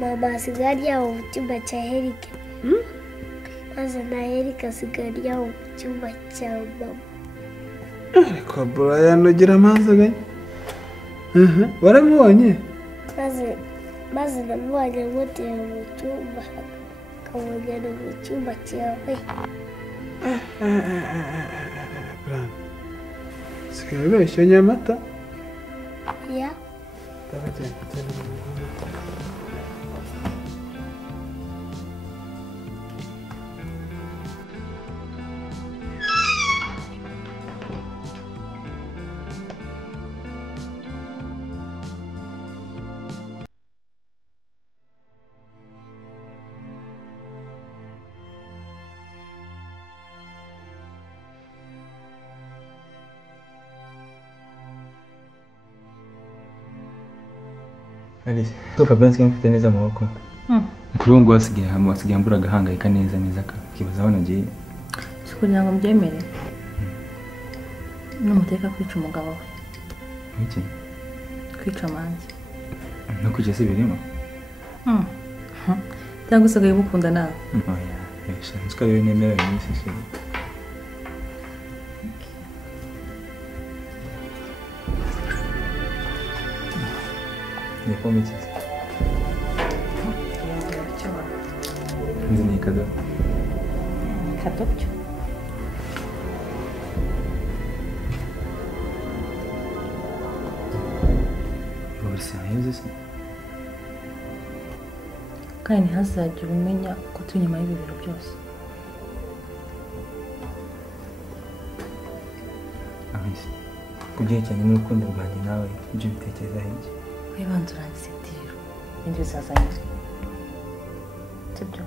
mama asigaye aryama mu cyumba cya Eric maze na Eric asigaye aryama mu cyumba cya mama. Ariko Brian ugira amazi aganye. Waramubonye? maze namubonye muteye mu cyumba akamujyana mu cyumba cyawe. Brian sigaye ubeshya Nyamata? Ya Alice, to Fabianski mfite neza amaboko. Kuri ubu ngo wasigaye mbura agahangayika neza kibaza aho nagiye. Kugira ngo mbyemere. Numuteka kwica umugabo we. Iki? Kwica amanzi. No kwica se birimo? Cyangwa usigaye mukunda nawe? Oya, nshaka rero nemera ibintu se. Не помните? Да никогда. Картопчик. Говорится, я здесь. Kandi ntihazagire umenya ko turi inyuma y'ibiriro byose. Alice, ku byerekeranye n'urukundo rwanjye nawe ibyo bitekereza iki? Wibanza urangize tiro. Ibindi bizazanye. Sibyo?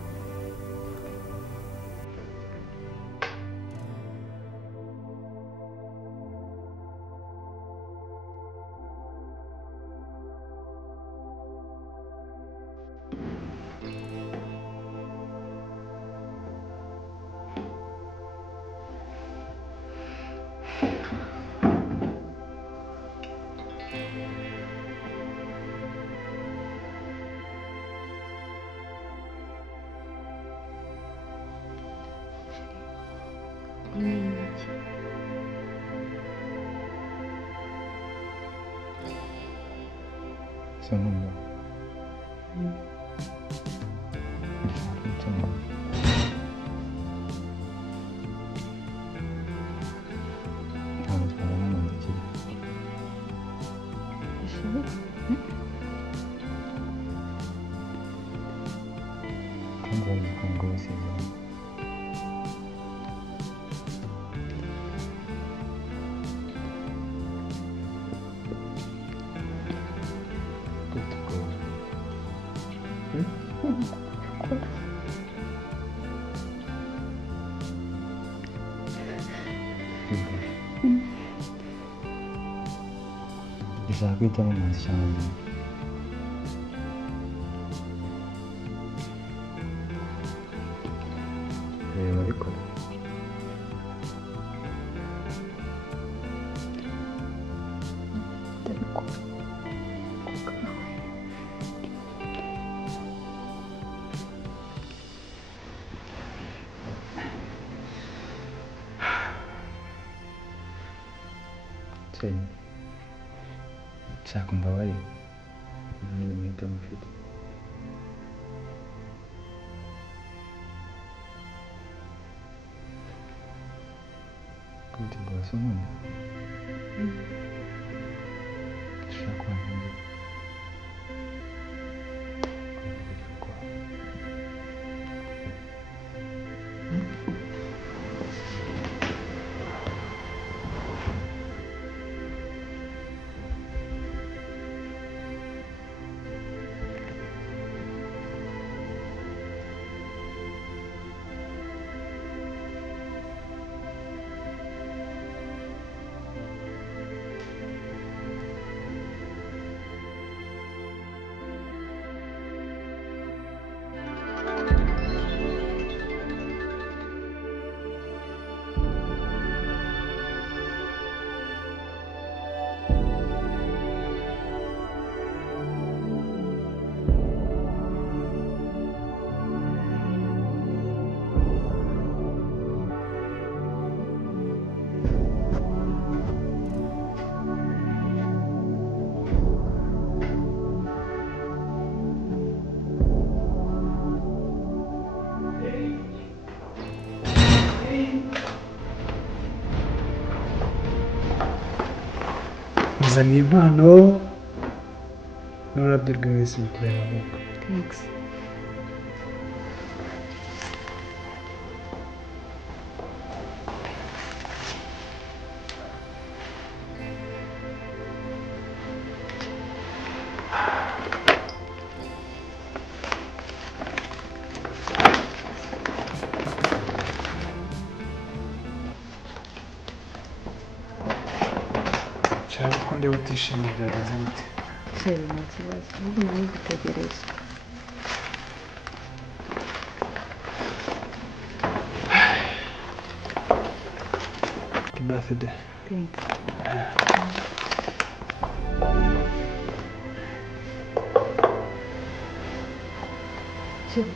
Seu nome? Bisa kita masih sama. Ariko nshaka umbabarire n'ibintu nk'ibyo mufite kuti ngo wasa umuntu dushaka kuhamenya muzaniye impano n'ururabyo rw'iminsi mikuru y'amavuko. Thanks. Cyangwa ko ndeba utishimiye byageze gute? Sheri nta kibazo. Ahubwo nari gutegereje. Happy birthday. Thanks. Sheri.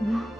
Wow.